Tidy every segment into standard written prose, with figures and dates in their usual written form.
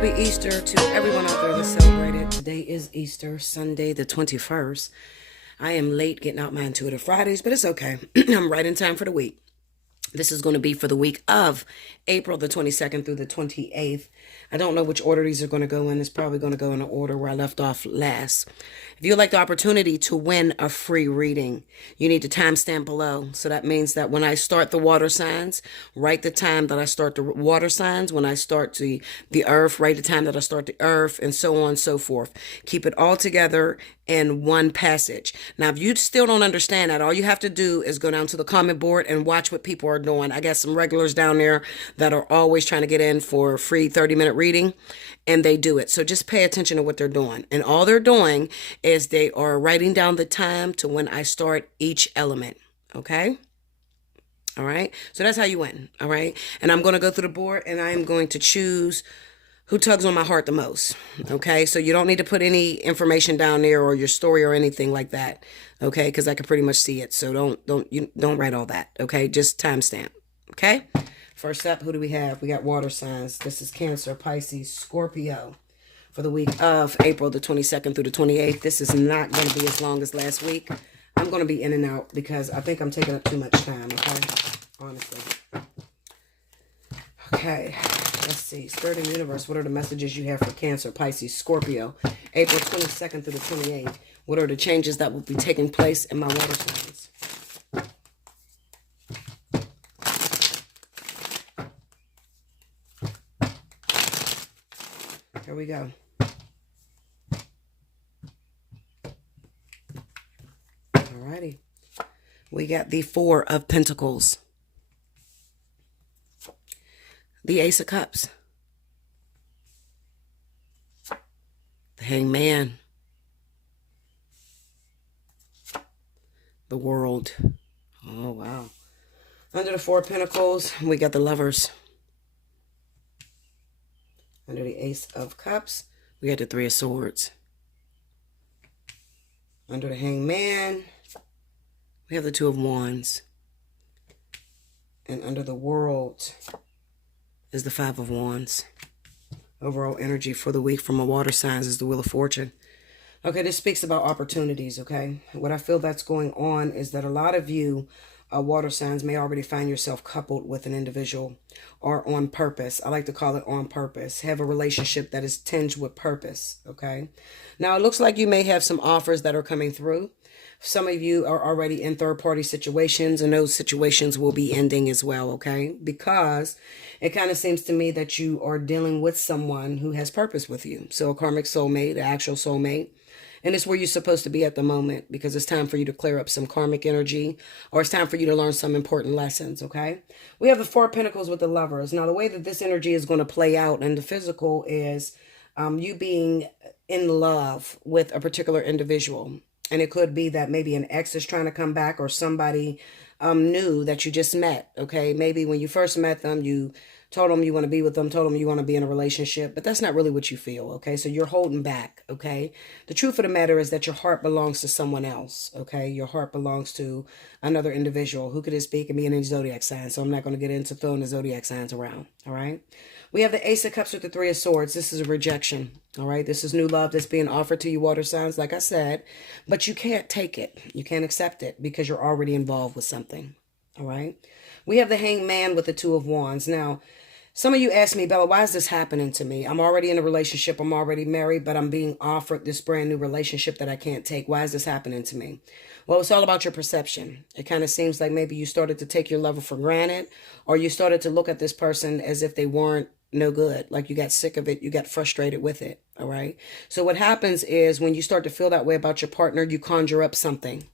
Happy Easter to everyone out there that celebrated. Today is Easter, Sunday the 21st. I am late getting out my Intuitive Fridays, but it's okay. I'm right in time for the week. This is going to be for the week of April the 22nd through the 28th. I don't know which order these are going to go in. It's probably going to go in the order where I left off last. If you'd like the opportunity to win a free reading, you need to timestamp below. So that means that when I start the water signs, write the time that I start the water signs. When I start the earth, write the time that I start the earth, and so on and so forth. Keep it all together in one passage. Now, if you still don't understand that, all you have to do is go down to the comment board and watch what people are doing. I got some regulars down there that are always trying to get in for a free 30-minute reading, and they do it. So just pay attention to what they're doing. And all they're doing is they are writing down the time to when I start each element. Okay? All right? So that's how you win. All right? And I'm going to go through the board, and I am going to choose who tugs on my heart the most. Okay? So you don't need to put any information down there or your story or anything like that. Okay? Because I can pretty much see it. So don't write all that. Okay? Just timestamp. Okay? First up, who do we have? We got water signs. This is Cancer, Pisces, Scorpio for the week of April the 22nd through the 28th. This is not going to be as long as last week. I'm going to be in and out because I think I'm taking up too much time, okay? Honestly. Okay, let's see. Spirit and Universe, what are the messages you have for Cancer, Pisces, Scorpio, April 22nd through the 28th? What are the changes that will be taking place in my water signs? Here we go. Alrighty. We got the Four of Pentacles. The Ace of Cups. The Hangman. The World. Oh, wow. Under the Four of Pentacles, we got the Lovers. Under the Ace of Cups, we got the Three of Swords. Under the Hangman, we have the Two of Wands. And under the World is the Five of Wands. Overall energy for the week from my water signs is the Wheel of Fortune. Okay, this speaks about opportunities, okay? What I feel that's going on is that a lot of you water signs may already find yourself coupled with an individual or on purpose. I like to call it on purpose. Have a relationship that is tinged with purpose, okay? Now, it looks like you may have some offers that are coming through. Some of you are already in third-party situations, and those situations will be ending as well, okay? Because it kind of seems to me that you are dealing with someone who has purpose with you. So a karmic soulmate, an actual soulmate. And it's where you're supposed to be at the moment because it's time for you to clear up some karmic energy or it's time for you to learn some important lessons, okay? We have the Four of Pentacles with the Lovers. Now, the way that this energy is going to play out in the physical is you being in love with a particular individual. And it could be that maybe an ex is trying to come back or somebody new that you just met, okay? Maybe when you first met them, you told them you want to be with them, told them you want to be in a relationship, but that's not really what you feel, okay? So you're holding back, okay? The truth of the matter is that your heart belongs to someone else, okay? Your heart belongs to another individual. Who could it be? It can be any zodiac sign, so I'm not going to get into throwing the zodiac signs around, all right? We have the Ace of Cups with the Three of Swords. This is a rejection, all right? This is new love that's being offered to you, water signs, like I said, but you can't take it. You can't accept it because you're already involved with something, all right? We have the Hangman with the Two of Wands. Now, some of you ask me, Bella, why is this happening to me? I'm already in a relationship. I'm already married, but I'm being offered this brand new relationship that I can't take. Why is this happening to me? Well, it's all about your perception. It kind of seems like maybe you started to take your lover for granted, or you started to look at this person as if they weren't no good. Like you got sick of it. You got frustrated with it. All right. So what happens is when you start to feel that way about your partner, you conjure up something.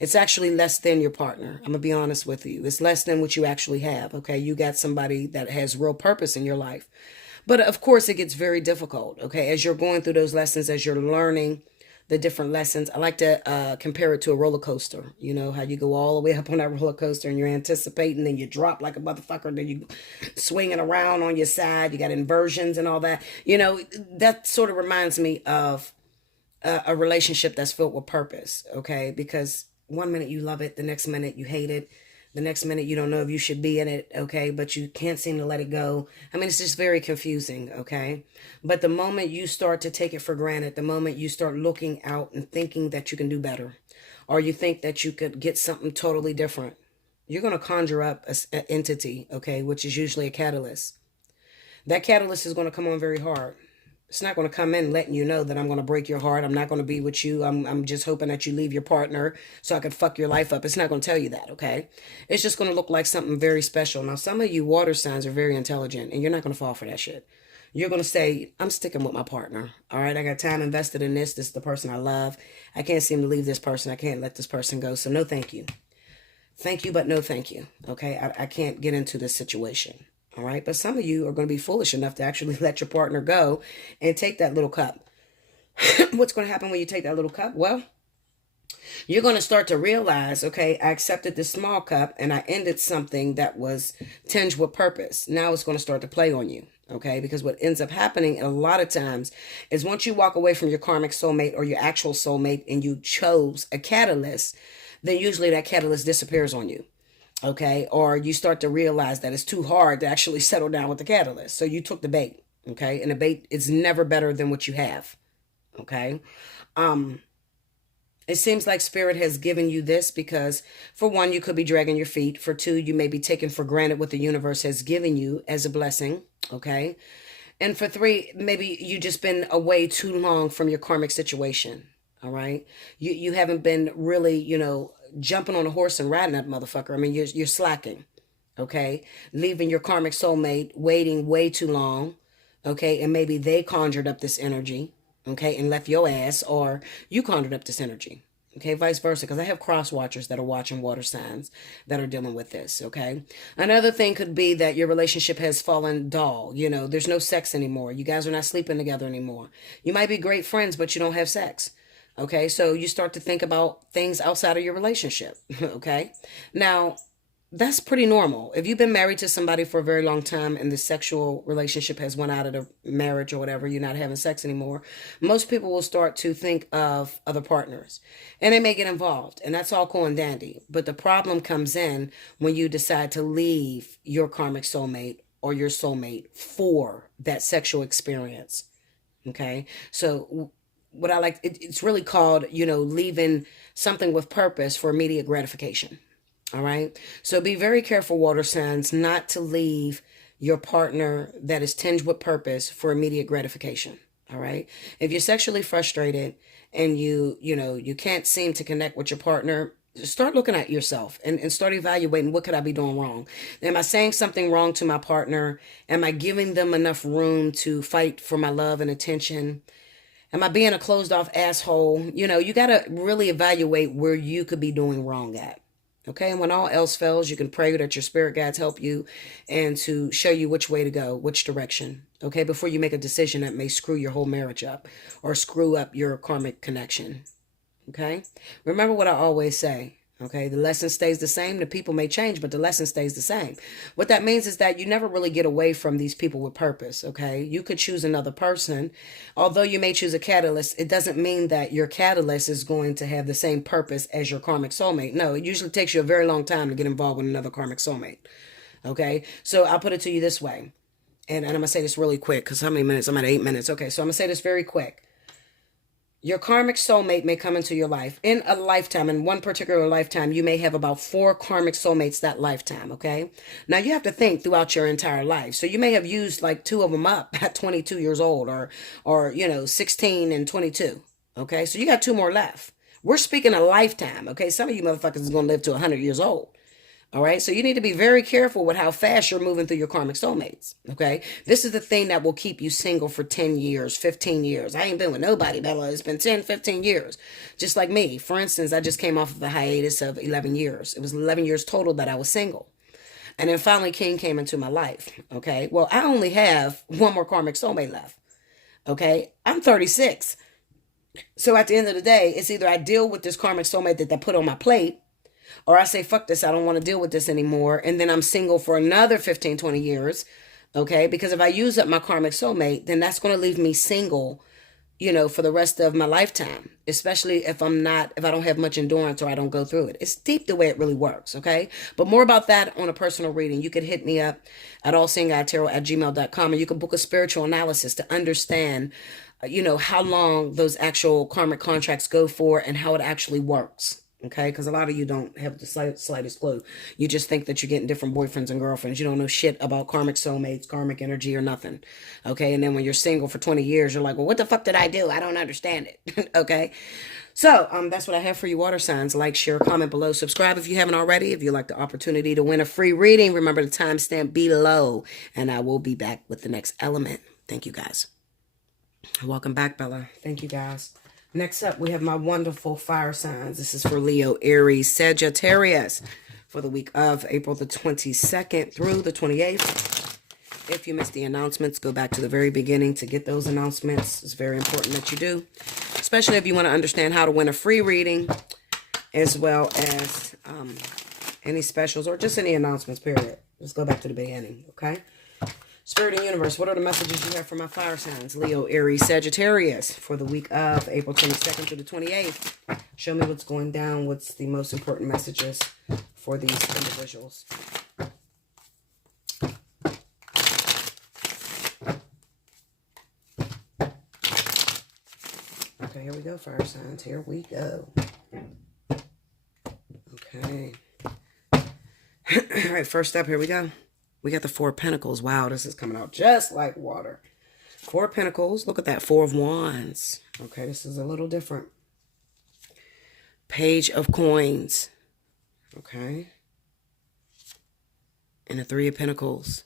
It's actually less than your partner. I'm going to be honest with you. It's less than what you actually have, okay? You got somebody that has real purpose in your life. But of course, it gets very difficult, okay? As you're going through those lessons, as you're learning the different lessons, I like to compare it to a roller coaster. You know, how you go all the way up on that roller coaster and you're anticipating and you drop like a motherfucker. Then you swinging around on your side. You got inversions and all that. You know, that sort of reminds me of a relationship that's filled with purpose, okay? Because one minute you love it, the next minute you hate it. The next minute, you don't know if you should be in it, okay? But you can't seem to let it go. I mean, it's just very confusing, okay? But the moment you start to take it for granted, the moment you start looking out and thinking that you can do better, or you think that you could get something totally different, you're going to conjure up an entity, okay, which is usually a catalyst. That catalyst is going to come on very hard. It's not going to come in letting you know that I'm going to break your heart. I'm not going to be with you. I'm just hoping that you leave your partner so I could fuck your life up. It's not going to tell you that, okay? It's just going to look like something very special. Now, some of you water signs are very intelligent, and you're not going to fall for that shit. You're going to say, I'm sticking with my partner. All right, I got time invested in this. This is the person I love. I can't seem to leave this person. I can't let this person go. So no thank you. Thank you, but no thank you, okay? I can't get into this situation. All right. But some of you are going to be foolish enough to actually let your partner go and take that little cup. What's going to happen when you take that little cup? Well, you're going to start to realize, okay, I accepted this small cup and I ended something that was tinged with purpose. Now it's going to start to play on you. Okay. Because what ends up happening a lot of times is once you walk away from your karmic soulmate or your actual soulmate and you chose a catalyst, then usually that catalyst disappears on you. Okay, or you start to realize that it's too hard to actually settle down with the catalyst. So you took the bait, okay? And the bait is never better than what you have, okay? It seems like spirit has given you this because, for one, you could be dragging your feet. For two, you may be taking for granted what the universe has given you as a blessing, okay? And for three, maybe you just been away too long from your karmic situation, all right? You haven't been really, jumping on a horse and riding that motherfucker. I mean, you're slacking, okay? Leaving your karmic soulmate waiting way too long, okay? And maybe they conjured up this energy, okay, and left your ass, or you conjured up this energy, okay? Vice versa, because I have cross watchers that are watching water signs that are dealing with this, okay? Another thing could be that your relationship has fallen dull. There's no sex anymore. You guys are not sleeping together anymore. You might be great friends, but you don't have sex. Okay, so you start to think about things outside of your relationship. Okay, now that's pretty normal. If you've been married to somebody for a very long time and the sexual relationship has went out of the marriage or whatever, you're not having sex anymore, most people will start to think of other partners and they may get involved, and that's all cool and dandy. But the problem comes in when you decide to leave your karmic soulmate or your soulmate for that sexual experience. Okay, so what I like, it's really called, leaving something with purpose for immediate gratification. All right. So be very careful, water signs, not to leave your partner that is tinged with purpose for immediate gratification. All right. If you're sexually frustrated and you can't seem to connect with your partner, start looking at yourself and start evaluating, what could I be doing wrong? Am I saying something wrong to my partner? Am I giving them enough room to fight for my love and attention? Am I being a closed off asshole? You got to really evaluate where you could be doing wrong at. Okay. And when all else fails, you can pray that your spirit guides help you and to show you which way to go, which direction. Okay. Before you make a decision that may screw your whole marriage up or screw up your karmic connection. Okay. Remember what I always say. Okay, the lesson stays the same. The people may change, but the lesson stays the same. What that means is that you never really get away from these people with purpose. Okay, you could choose another person. Although you may choose a catalyst, it doesn't mean that your catalyst is going to have the same purpose as your karmic soulmate. No, it usually takes you a very long time to get involved with another karmic soulmate. Okay, so I'll put it to you this way. And I'm going to say this really quick because how many minutes? I'm at 8 minutes. Okay, so I'm going to say this very quick. Your karmic soulmate may come into your life in a lifetime. In one particular lifetime, you may have about 4 karmic soulmates that lifetime, okay? Now, you have to think throughout your entire life. So you may have used like 2 of them up at 22 years old or 16 and 22, okay? So you got 2 more left. We're speaking a lifetime, okay? Some of you motherfuckers is going to live to 100 years old. All right. So you need to be very careful with how fast you're moving through your karmic soulmates. Okay. This is the thing that will keep you single for 10 years, 15 years. I ain't been with nobody, Bella. It's been 10, 15 years. Just like me. For instance, I just came off of a hiatus of 11 years. It was 11 years total that I was single. And then finally King came into my life. Okay. Well, I only have 1 more karmic soulmate left. Okay. I'm 36. So at the end of the day, it's either I deal with this karmic soulmate that they put on my plate, or I say, fuck this, I don't want to deal with this anymore. And then I'm single for another 15, 20 years. Okay. Because if I use up my karmic soulmate, then that's going to leave me single, for the rest of my lifetime, especially if I don't have much endurance or I don't go through it. It's deep the way it really works, okay? But more about that on a personal reading. You could hit me up at allseeingeyetarot@gmail.com, and you can book a spiritual analysis to understand, how long those actual karmic contracts go for and how it actually works. Okay, because a lot of you don't have the slightest clue. You just think that you're getting different boyfriends and girlfriends. You don't know shit about karmic soulmates, karmic energy, or nothing. Okay, and then when you're single for 20 years, you're like, well, what the fuck did I do? I don't understand it. Okay, so that's what I have for you, water signs. Like, share, comment below. Subscribe if you haven't already. If you'd like the opportunity to win a free reading, remember the timestamp below. And I will be back with the next element. Thank you, guys. Welcome back, Bella. Thank you, guys. Next up, we have my wonderful fire signs. This is for Leo, Aries, Sagittarius for the week of April the 22nd through the 28th. If you missed the announcements, go back to the very beginning to get those announcements. It's very important that you do, especially if you want to understand how to win a free reading, as well as any specials or just any announcements, period. Let's go back to the beginning, okay? Spirit and Universe, what are the messages you have for my fire signs? Leo, Aries, Sagittarius for the week of April 22nd to the 28th. Show me what's going down. What's the most important messages for these individuals? Okay, here we go, fire signs. Here we go. Okay. All right, first up, here we go. We got the Four of Pentacles. Wow, this is coming out just like water. Four of Pentacles. Look at that. Four of Wands. Okay, this is a little different. Page of Coins. Okay. And the Three of Pentacles.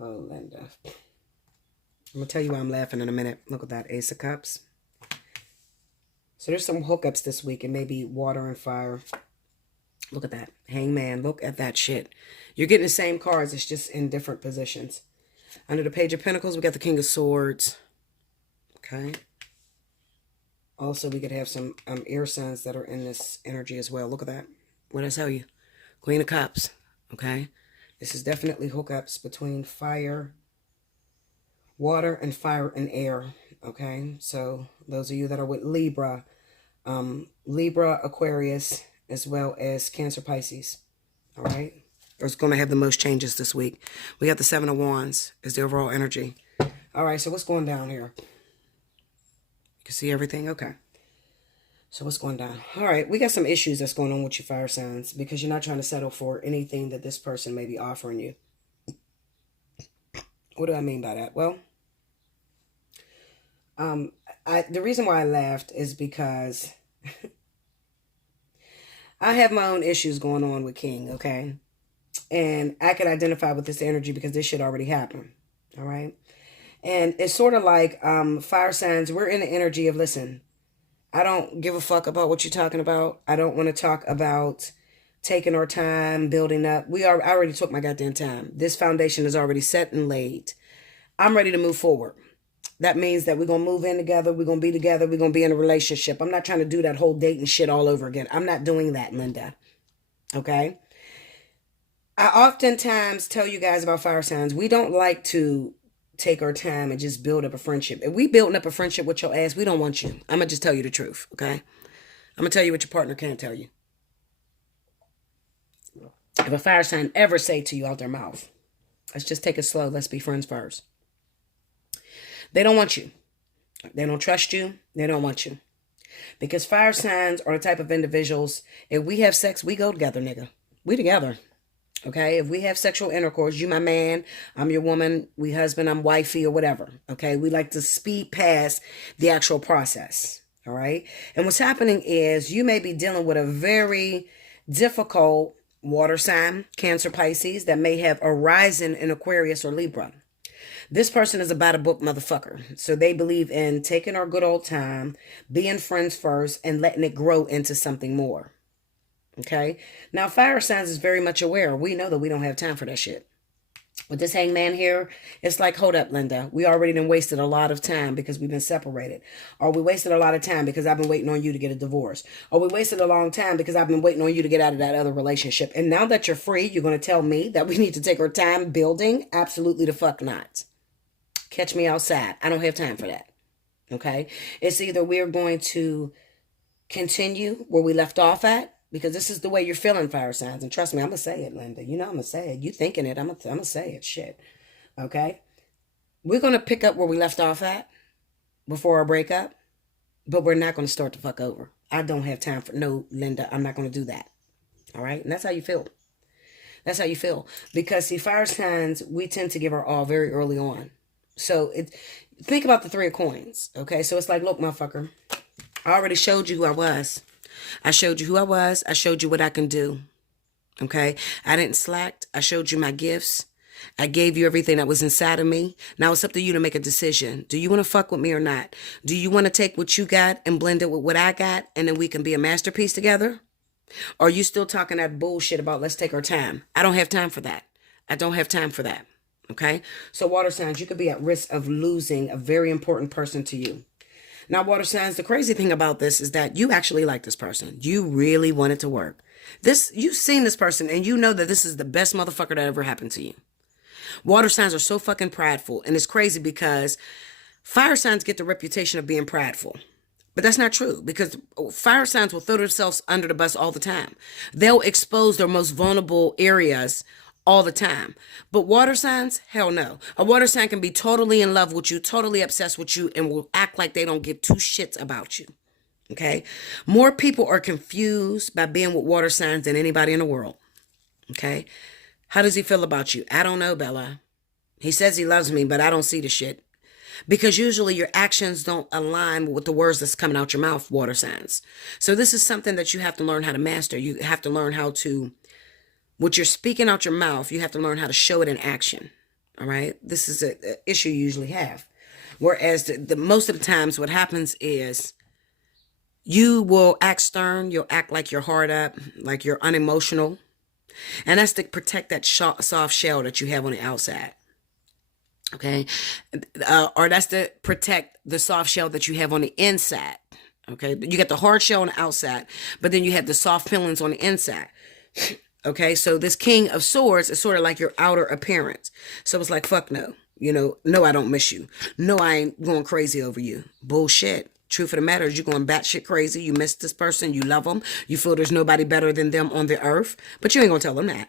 Oh, Linda. I'm going to tell you why I'm laughing in a minute. Look at that. Ace of Cups. So there's some hookups this week. It may be water and fire. Look at that. Hangman. Look at that shit. You're getting the same cards. It's just in different positions. Under the Page of Pentacles, we got the King of Swords. Okay. Also, we could have some air signs that are in this energy as well. Look at that. What did I tell you? Queen of Cups. Okay. This is definitely hookups between fire, water, and fire and air. Okay. So those of you that are with Libra, Aquarius, as well as Cancer, Pisces. All right. It's going to have the most changes this week. We got the Seven of Wands as the overall energy. All right. So what's going down here? You can see everything. Okay. So what's going down? All right. We got some issues that's going on with your fire signs because you're not trying to settle for anything that this person may be offering you. What do I mean by that? Well, the reason why I laughed is because I have my own issues going on with King, okay? And I could identify with this energy because this shit already happened, all right? And it's sort of like fire signs. We're in the energy of, listen, I don't give a fuck about what you're talking about. I don't want to talk about taking our time, building up. I already took my goddamn time. This foundation is already set and laid. I'm ready to move forward. That means that we're going to move in together. We're going to be together. We're going to be in a relationship. I'm not trying to do that whole dating shit all over again. I'm not doing that, Linda. Okay? I oftentimes tell you guys about fire signs. We don't like to take our time and just build up a friendship. If we building up a friendship with your ass, we don't want you. I'm going to just tell you the truth, okay? I'm going to tell you what your partner can't tell you. If a fire sign ever say to you out their mouth, let's just take it slow. Let's be friends first. They don't want you. They don't trust you. They don't want you. Because fire signs are the type of individuals, if we have sex, we go together, nigga. We together. Okay? If we have sexual intercourse, you my man, I'm your woman, we husband, I'm wifey, or whatever. Okay? We like to speed past the actual process. All right? And what's happening is you may be dealing with a very difficult water sign, Cancer, Pisces, that may have a rising in Aquarius or Libra. This person is a by the book motherfucker. So they believe in taking our good old time, being friends first, and letting it grow into something more. Okay? Now, fire signs is very much aware. We know that we don't have time for that shit. With this hangman here, it's like, hold up, Linda. We already done wasted a lot of time because we've been separated. Or we wasted a lot of time because I've been waiting on you to get a divorce. Or we wasted a long time because I've been waiting on you to get out of that other relationship. And now that you're free, you're going to tell me that we need to take our time building? Absolutely the fuck not. Catch me outside. I don't have time for that. Okay? It's either we're going to continue where we left off at, because this is the way you're feeling, fire signs. And trust me, I'm going to say it, Linda. You know I'm going to say it. You thinking it, I'm going to say it. Shit. Okay? We're going to pick up where we left off at before our breakup, but we're not going to start the fuck over. I don't have time for, no, Linda, I'm not going to do that. All right? And that's how you feel. That's how you feel. Because, see, fire signs, we tend to give our all very early on. So, think about the 3 of coins. Okay? So, it's like, look, motherfucker, I already showed you who I was. I showed you who I was. I showed you what I can do. Okay? I didn't slack. I showed you my gifts. I gave you everything that was inside of me. Now it's up to you to make a decision. Do you want to fuck with me or not? Do you want to take what you got and blend it with what I got, and then we can be a masterpiece together? Or are you still talking that bullshit about let's take our time? I don't have time for that. I don't have time for that. Okay? So water signs, you could be at risk of losing a very important person to you. Now, water signs, the crazy thing about this is that you actually like this person. You really want it to work. You've seen this person and you know that this is the best motherfucker that ever happened to you. Water signs are so fucking prideful. And it's crazy because fire signs get the reputation of being prideful. But that's not true, because fire signs will throw themselves under the bus all the time. They'll expose their most vulnerable areas all the time. But water signs, hell no. A water sign can be totally in love with you, totally obsessed with you, and will act like they don't give 2 shits about you. Okay? More people are confused by being with water signs than anybody in the world. Okay? How does he feel about you? I don't know, Bella. He says he loves me, but I don't see the shit. Because usually your actions don't align with the words that's coming out your mouth, water signs. So this is something that you have to learn how to master. You have to learn how to, what you're speaking out your mouth, you have to learn how to show it in action. All right? This is an issue you usually have. Whereas the most of the times what happens is you will act stern. You'll act like you're hard up, like you're unemotional. And that's to protect that soft shell that you have on the outside. Okay? Or that's to protect the soft shell that you have on the inside. Okay? You got the hard shell on the outside, but then you have the soft feelings on the inside. Okay? So this King of Swords is sort of like your outer appearance. So it's like, fuck no. You know, no, I don't miss you. No, I ain't going crazy over you. Bullshit. Truth of the matter is you're going batshit crazy. You miss this person. You love them. You feel there's nobody better than them on the earth. But you ain't going to tell them that.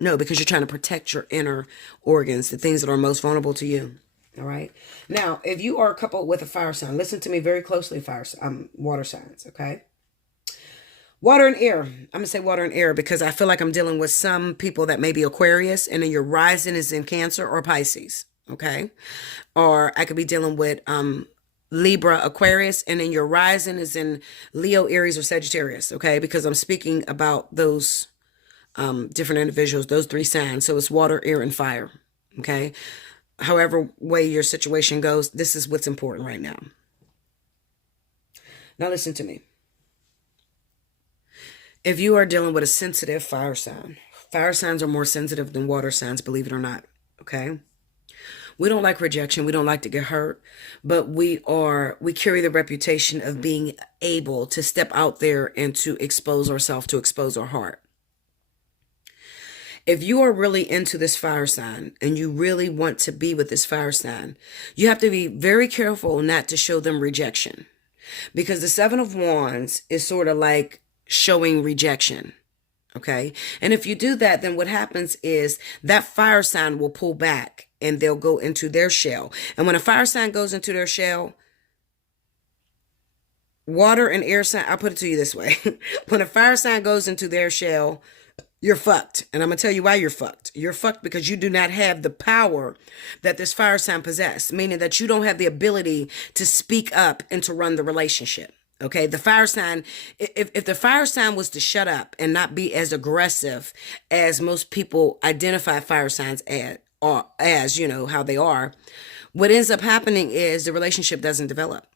No, because you're trying to protect your inner organs, the things that are most vulnerable to you. All right. Now, if you are coupled with a fire sign, listen to me very closely, water signs, okay? Water and air. I'm going to say water and air because I feel like I'm dealing with some people that may be Aquarius and then your rising is in Cancer or Pisces, okay? Or I could be dealing with Libra, Aquarius, and then your rising is in Leo, Aries, or Sagittarius, okay? Because I'm speaking about those different individuals, those 3 signs. So it's water, air, and fire, okay? However way your situation goes, this is what's important right now. Now listen to me. If you are dealing with a sensitive fire signs are more sensitive than water signs, believe it or not, okay? We don't like rejection. We don't like to get hurt, but we carry the reputation of being able to step out there and to expose ourselves, to expose our heart. If you are really into this fire sign and you really want to be with this fire sign, you have to be very careful not to show them rejection, because the 7 of Wands is sort of like showing rejection. Okay. And if you do that, then what happens is that fire sign will pull back and they'll go into their shell. And when a fire sign goes into their shell, water and air sign, I'll put it to you this way. When a fire sign goes into their shell, you're fucked. And I'm going to tell you why you're fucked. You're fucked because you do not have the power that this fire sign possesses, meaning that you don't have the ability to speak up and to run the relationship. Okay, the fire sign, if the fire sign was to shut up and not be as aggressive as most people identify fire signs as, you know, how they are, what ends up happening is the relationship doesn't develop.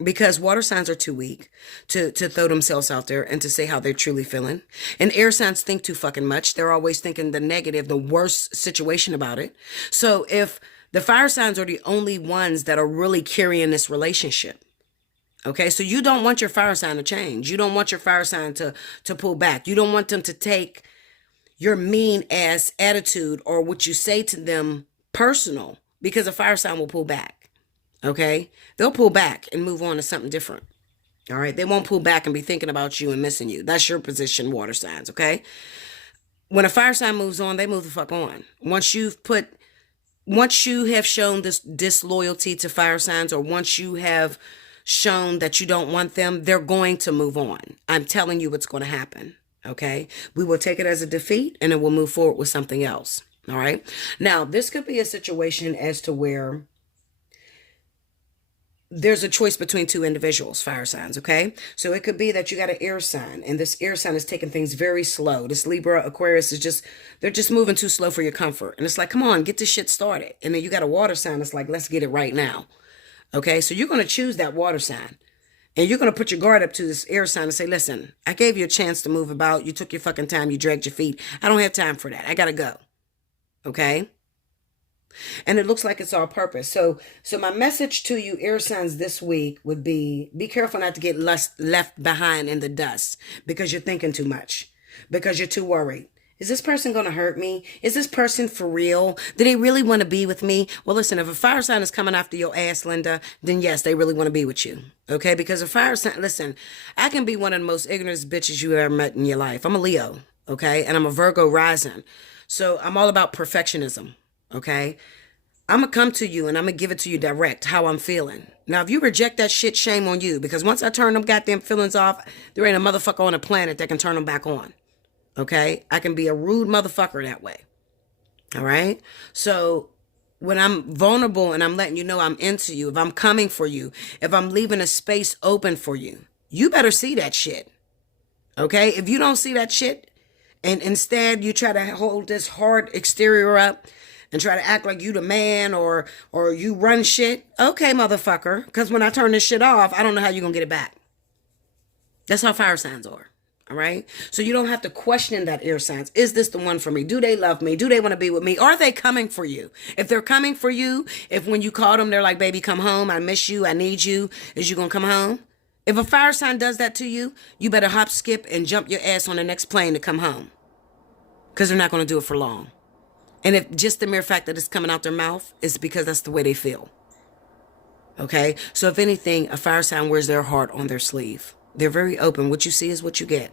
Because water signs are too weak to throw themselves out there and to say how they're truly feeling. And air signs think too fucking much. They're always thinking the negative, the worst situation about it. So if the fire signs are the only ones that are really carrying this relationship, okay, so you don't want your fire sign to change. You don't want your fire sign to pull back. You don't want them to take your mean ass attitude or what you say to them personal, because a fire sign will pull back. Okay? They'll pull back and move on to something different. All right? They won't pull back and be thinking about you and missing you. That's your position, water signs. Okay? When a fire sign moves on, they move the fuck on. Once you have shown this disloyalty to fire signs, or once you have shown that you don't want them, they're going to move on. I'm telling you what's going to happen. Okay? We will take it as a defeat and then we'll move forward with something else. All right? Now, this could be a situation as to where there's a choice between two individuals, fire signs, okay? So it could be that you got an air sign, and this air sign is taking things very slow. This Libra, Aquarius they're just moving too slow for your comfort. And it's like, come on, get this shit started. And then you got a water sign that's like, let's get it right now. Okay, so you're going to choose that water sign. And you're going to put your guard up to this air sign and say, listen, I gave you a chance to move about. You took your fucking time. You dragged your feet. I don't have time for that. I got to go. Okay? And it looks like it's all purpose. So my message to you, air signs, this week would be careful not to get left behind in the dust because you're thinking too much, because you're too worried. Is this person going to hurt me? Is this person for real? Do they really want to be with me? Well, listen, if a fire sign is coming after your ass, Linda, then yes, they really want to be with you. Okay? Because a fire sign, listen, I can be one of the most ignorant bitches you ever met in your life. I'm a Leo, okay? And I'm a Virgo rising. So I'm all about perfectionism. Okay, I'm going to come to you and I'm going to give it to you direct, how I'm feeling. Now, if you reject that shit, shame on you. Because once I turn them goddamn feelings off, there ain't a motherfucker on the planet that can turn them back on. Okay, I can be a rude motherfucker that way. All right, so when I'm vulnerable and I'm letting you know I'm into you, if I'm coming for you, if I'm leaving a space open for you, you better see that shit. Okay, if you don't see that shit and instead you try to hold this hard exterior up and try to act like you the man or you run shit. Okay, motherfucker. Because when I turn this shit off, I don't know how you're going to get it back. That's how fire signs are. All right? So you don't have to question that air signs. Is this the one for me? Do they love me? Do they want to be with me? Are they coming for you? If they're coming for you, if when you call them, they're like, baby, come home. I miss you. I need you. Is you going to come home? If a fire sign does that to you, you better hop, skip, and jump your ass on the next plane to come home. Because they're not going to do it for long. And if just the mere fact that it's coming out their mouth is because that's the way they feel. Okay? So if anything, a fire sign wears their heart on their sleeve. They're very open. What you see is what you get.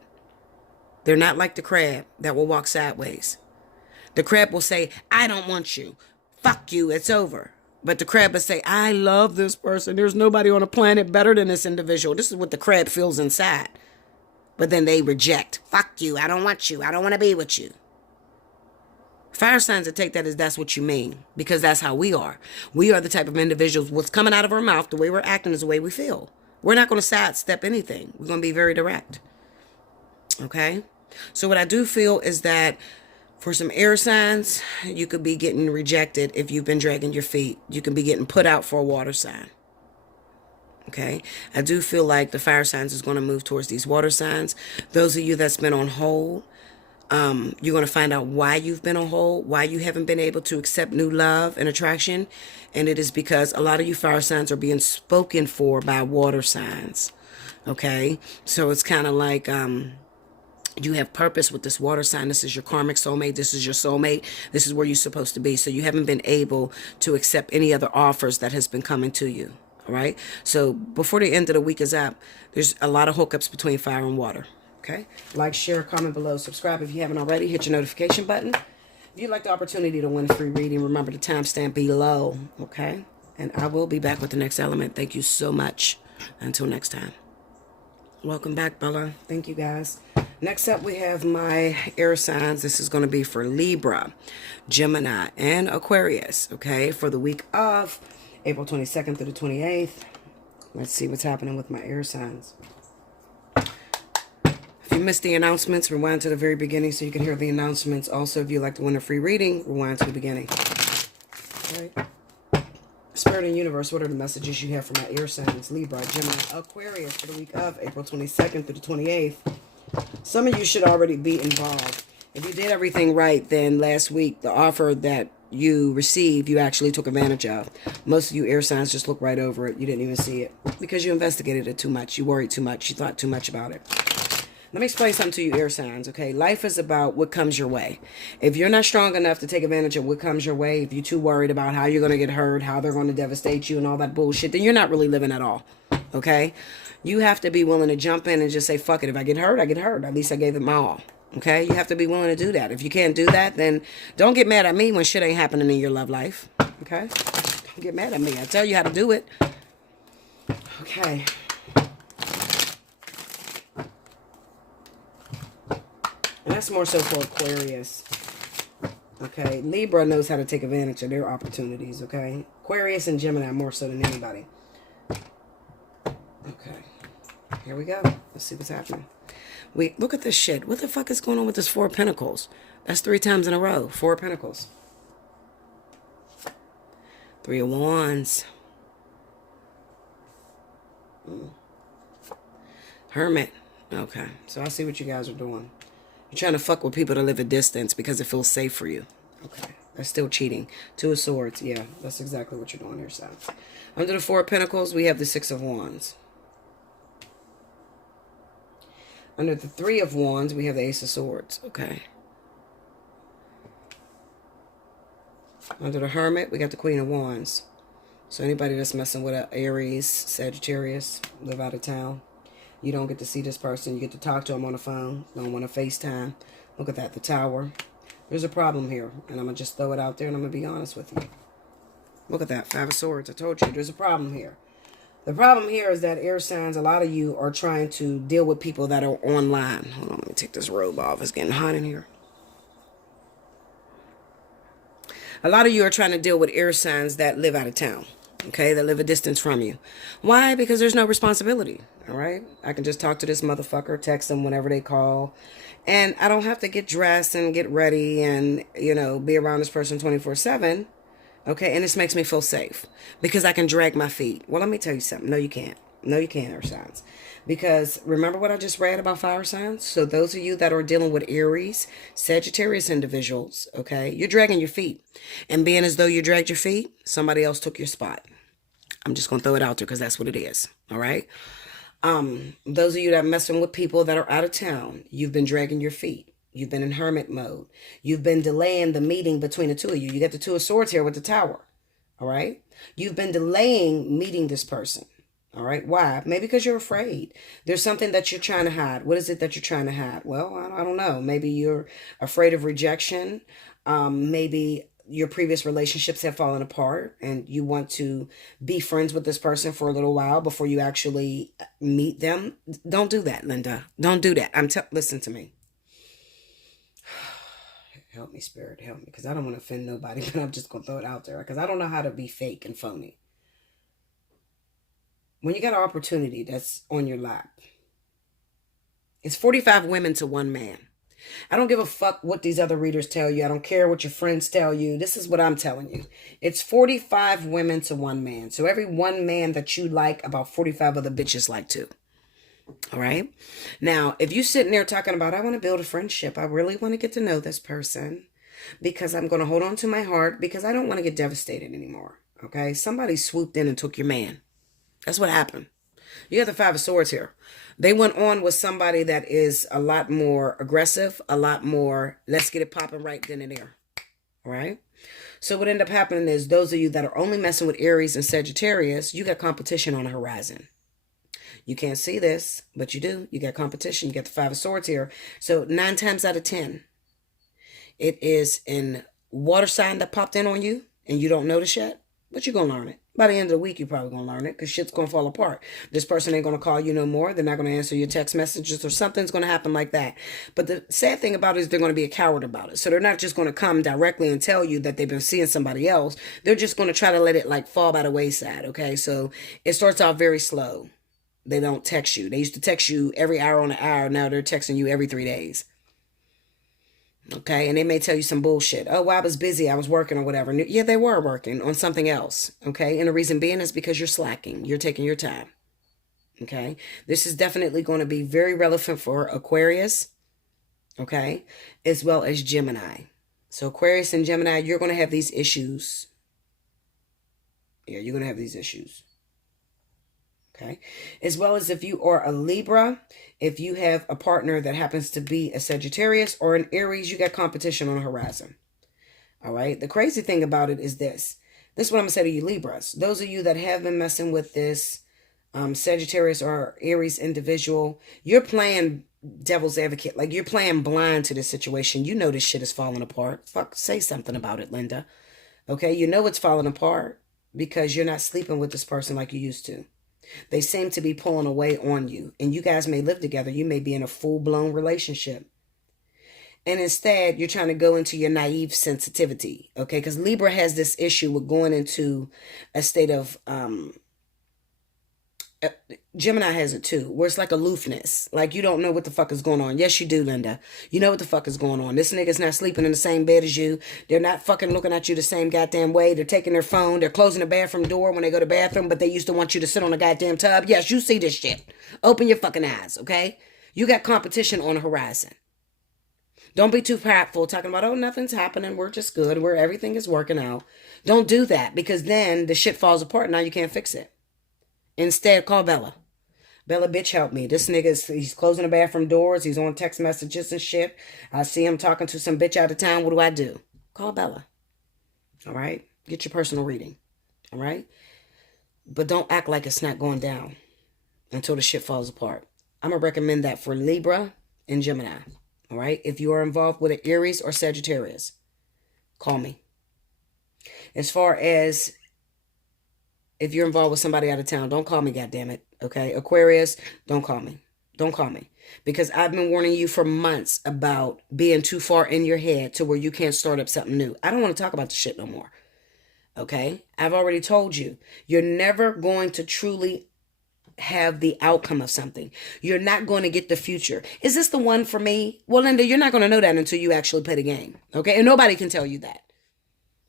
They're not like the crab that will walk sideways. The crab will say, I don't want you. Fuck you. It's over. But the crab will say, I love this person. There's nobody on the planet better than this individual. This is what the crab feels inside. But then they reject. Fuck you. I don't want you. I don't want to be with you. Fire signs that take that as that's what you mean, because that's how we are. We are the type of individuals, what's coming out of our mouth, the way we're acting is the way we feel. We're not going to sidestep anything. We're going to be very direct. Okay? So what I do feel is that for some air signs, you could be getting rejected if you've been dragging your feet. You can be getting put out for a water sign. Okay? I do feel like the fire signs is going to move towards these water signs. Those of you that's been on hold, you're going to find out why you've been on hold, why you haven't been able to accept new love and attraction. And it is because a lot of you fire signs are being spoken for by water signs. Okay? So it's kind of like you have purpose with this water sign. This is your karmic soulmate. This is your soulmate. This is where you're supposed to be. So you haven't been able to accept any other offers that has been coming to you. All right? So before the end of the week is up, there's a lot of hookups between fire and water. Okay? Like, share, comment below, subscribe if you haven't already. Hit your notification button. If you'd like the opportunity to win a free reading, remember the timestamp below. Okay? And I will be back with the next element. Thank you so much. Until next time. Welcome back, Bella. Thank you, guys. Next up, we have my air signs. This is going to be for Libra, Gemini, and Aquarius. Okay? For the week of April 22nd through the 28th. Let's see what's happening with my air signs. If you missed the announcements, rewind to the very beginning so you can hear the announcements. Also, if you'd like to win a free reading, rewind to the beginning. All right. Spirit and Universe, what are the messages you have for my air signs? Libra, Gemini, Aquarius for the week of April 22nd through the 28th. Some of you should already be involved. If you did everything right, then last week, the offer that you received, you actually took advantage of. Most of you air signs just look right over it. You didn't even see it because you investigated it too much. You worried too much. You thought too much about it. Let me explain something to you, air signs, okay? Life is about what comes your way. If you're not strong enough to take advantage of what comes your way, if you're too worried about how you're going to get hurt, how they're going to devastate you and all that bullshit, then you're not really living at all, okay? You have to be willing to jump in and just say, fuck it. If I get hurt, I get hurt. At least I gave it my all, okay? You have to be willing to do that. If you can't do that, then don't get mad at me when shit ain't happening in your love life, okay? Don't get mad at me. I tell you how to do it, okay? And that's more so for Aquarius. Okay. Libra knows how to take advantage of their opportunities. Okay. Aquarius and Gemini more so than anybody. Okay. Here we go. Let's see what's happening. Wait, look at this shit. What the fuck is going on with this Four of Pentacles? That's 3 times in a row. Four of Pentacles. 3 of Wands. Hermit. Okay. So I see what you guys are doing. You're trying to fuck with people that live a distance because it feels safe for you. Okay. That's still cheating. 2 of Swords. Yeah, that's exactly what you're doing here, Sons. Under the 4 of Pentacles, we have the 6 of Wands. Under the 3 of Wands, we have the Ace of Swords. Okay. Under the Hermit, we got the Queen of Wands. So anybody that's messing with an Aries, Sagittarius, live out of town. You don't get to see this person. You get to talk to them on the phone. You don't want to FaceTime. Look at that, the Tower. There's a problem here. And I'm going to just throw it out there and I'm going to be honest with you. Look at that, 5 of Swords. I told you, there's a problem here. The problem here is that air signs, a lot of you are trying to deal with people that are online. Hold on, let me take this robe off. It's getting hot in here. A lot of you are trying to deal with air signs that live out of town. Okay, that live a distance from you. Why? Because there's no responsibility. All right, I can just talk to this motherfucker, text them whenever they call, and I don't have to get dressed and get ready and, you know, be around this person 24/7. Okay, and this makes me feel safe because I can drag my feet. Well, let me tell you something. No, you can't. No, you can't, air signs. Because remember what I just read about fire signs? So those of you that are dealing with Aries, Sagittarius individuals, okay, you're dragging your feet. And being as though you dragged your feet, somebody else took your spot. I'm just going to throw it out there because that's what it is. All right. Those of you that are messing with people that are out of town, you've been dragging your feet. You've been in hermit mode. You've been delaying the meeting between the two of you. You get the 2 of Swords here with the Tower. All right. You've been delaying meeting this person. All right. Why? Maybe because you're afraid. There's something that you're trying to hide. What is it that you're trying to hide? Well, I don't know. Maybe you're afraid of rejection. Maybe your previous relationships have fallen apart and you want to be friends with this person for a little while before you actually meet them. Don't do that, Linda. Don't do that. Listen to me. Help me, Spirit. Help me. Because I don't want to offend nobody, but I'm just going to throw it out there because I don't know how to be fake and phony. When you got an opportunity that's on your lap, it's 45 women to 1 man. I don't give a fuck what these other readers tell you. I don't care what your friends tell you. This is what I'm telling you. It's 45 women to 1 man. So every 1 man that you like, about 45 other bitches like too. All right. Now, if you're sitting there talking about, I want to build a friendship. I really want to get to know this person because I'm going to hold on to my heart because I don't want to get devastated anymore. Okay. Somebody swooped in and took your man. That's what happened. You got the 5 of Swords here. They went on with somebody that is a lot more aggressive, a lot more, let's get it popping right then and there. All right. So what ended up happening is those of you that are only messing with Aries and Sagittarius, you got competition on the horizon. You can't see this, but you do. You got competition. You got the 5 of Swords here. So 9 times out of 10, it is in water sign that popped in on you and you don't notice yet, but you're going to learn it. By the end of the week, you're probably going to learn it because shit's going to fall apart. This person ain't going to call you no more. They're not going to answer your text messages or something's going to happen like that. But the sad thing about it is they're going to be a coward about it. So they're not just going to come directly and tell you that they've been seeing somebody else. They're just going to try to let it like fall by the wayside. Okay. So it starts off very slow. They don't text you. They used to text you every hour on the hour. Now they're texting you every 3 days. Okay, and they may tell you some bullshit. Oh, well, I was busy. I was working or whatever. Yeah, they were working on something else. Okay, and the reason being is because you're slacking. You're taking your time. Okay, this is definitely going to be very relevant for Aquarius. Okay, as well as Gemini. So Aquarius and Gemini, you're going to have these issues. Yeah, you're going to have these issues. Okay. As well as if you are a Libra, if you have a partner that happens to be a Sagittarius or an Aries, you got competition on the horizon. All right. The crazy thing about it is this. This is what I'm going to say to you Libras. Those of you that have been messing with this Sagittarius or Aries individual, you're playing devil's advocate. Like you're playing blind to this situation. You know this shit is falling apart. Fuck, say something about it, Linda. Okay. You know it's falling apart because you're not sleeping with this person like you used to. They seem to be pulling away on you. And you guys may live together. You may be in a full-blown relationship. And instead, you're trying to go into your naive sensitivity. Okay? Because Libra has this issue with going into a state of... Gemini has it too, where it's like aloofness. Like you don't know what the fuck is going on. Yes, you do, Linda. You know what the fuck is going on. This nigga's not sleeping in the same bed as you. They're not fucking looking at you the same goddamn way. They're taking their phone. They're closing the bathroom door when they go to the bathroom, but they used to want you to sit on a goddamn tub. Yes, you see this shit. Open your fucking eyes, okay? You got competition on the horizon. Don't be too prideful talking about, oh, nothing's happening. We're just good. Everything is working out. Don't do that because then the shit falls apart. Now you can't fix it. Instead, call Bella. Bella, bitch, help me. This nigga, he's closing the bathroom doors. He's on text messages and shit. I see him talking to some bitch out of town. What do I do? Call Bella. All right? Get your personal reading. All right? But don't act like it's not going down until the shit falls apart. I'm going to recommend that for Libra and Gemini. All right? If you are involved with an Aries or Sagittarius, call me. As far as if you're involved with somebody out of town, don't call me, goddammit. Okay? Aquarius, don't call me. Don't call me. Because I've been warning you for months about being too far in your head to where you can't start up something new. I don't want to talk about the shit no more. Okay? I've already told you. You're never going to truly have the outcome of something. You're not going to get the future. Is this the one for me? Well, Linda, you're not going to know that until you actually play the game. Okay? And nobody can tell you that.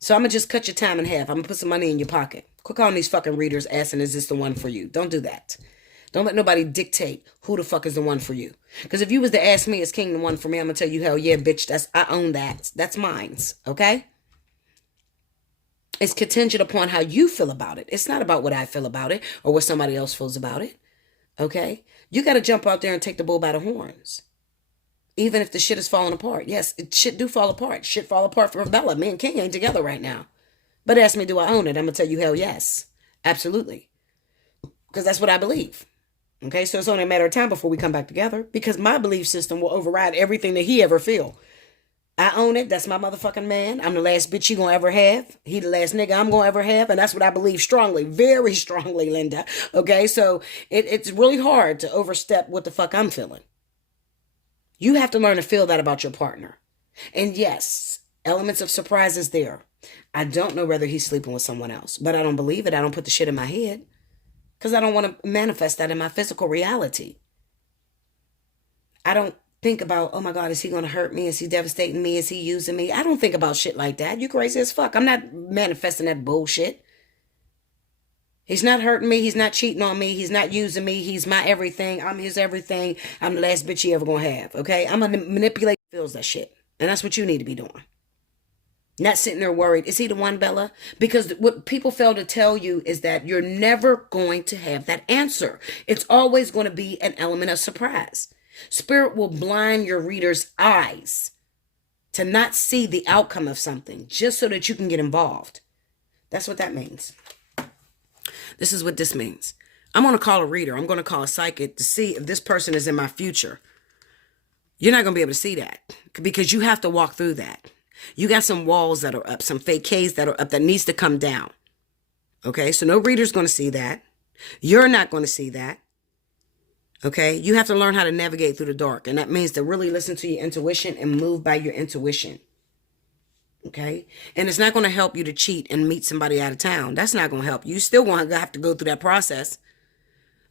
So I'm going to just cut your time in half. I'm going to put some money in your pocket. Quit calling these fucking readers asking, is this the one for you? Don't do that. Don't let nobody dictate who the fuck is the one for you. Because if you was to ask me, is King the one for me? I'm going to tell you, hell yeah, bitch, I own that. That's mine. Okay? It's contingent upon how you feel about it. It's not about what I feel about it or what somebody else feels about it. Okay? You got to jump out there and take the bull by the horns. Even if the shit is falling apart. Yes, shit do fall apart. Shit fall apart for Bella. Me and King ain't together right now. But ask me, do I own it? I'm going to tell you, hell yes. Absolutely. Because that's what I believe. Okay, so it's only a matter of time before we come back together. Because my belief system will override everything that he ever feel. I own it. That's my motherfucking man. I'm the last bitch he gonna ever have. He the last nigga I'm gonna ever have. And that's what I believe strongly. Very strongly, Linda. Okay, so it's really hard to overstep what the fuck I'm feeling. You have to learn to feel that about your partner. And yes, elements of surprise is there. I don't know whether he's sleeping with someone else, but I don't believe it. I don't put the shit in my head because I don't want to manifest that in my physical reality. I don't think about, oh my God, is he going to hurt me? Is he devastating me? Is he using me? I don't think about shit like that. You crazy as fuck. I'm not manifesting that bullshit. He's not hurting me. He's not cheating on me. He's not using me. He's my everything. I'm his everything. I'm the last bitch he ever going to have. Okay? I'm going to manipulate feels that shit. And that's what you need to be doing. Not sitting there worried. Is he the one, Bella? Because what people fail to tell you is that you're never going to have that answer. It's always going to be an element of surprise. Spirit will blind your reader's eyes to not see the outcome of something just so that you can get involved. That's what that means. This is what this means. I'm going to call a reader. I'm going to call a psychic to see if this person is in my future. You're not going to be able to see that because you have to walk through that. You got some walls that are up, some fake Ks that are up that needs to come down. Okay, so no reader's going to see that. You're not going to see that. Okay, you have to learn how to navigate through the dark. And that means to really listen to your intuition and move by your intuition. Okay, and it's not going to help you to cheat and meet somebody out of town. That's not going to help you. You still going to have to go through that process.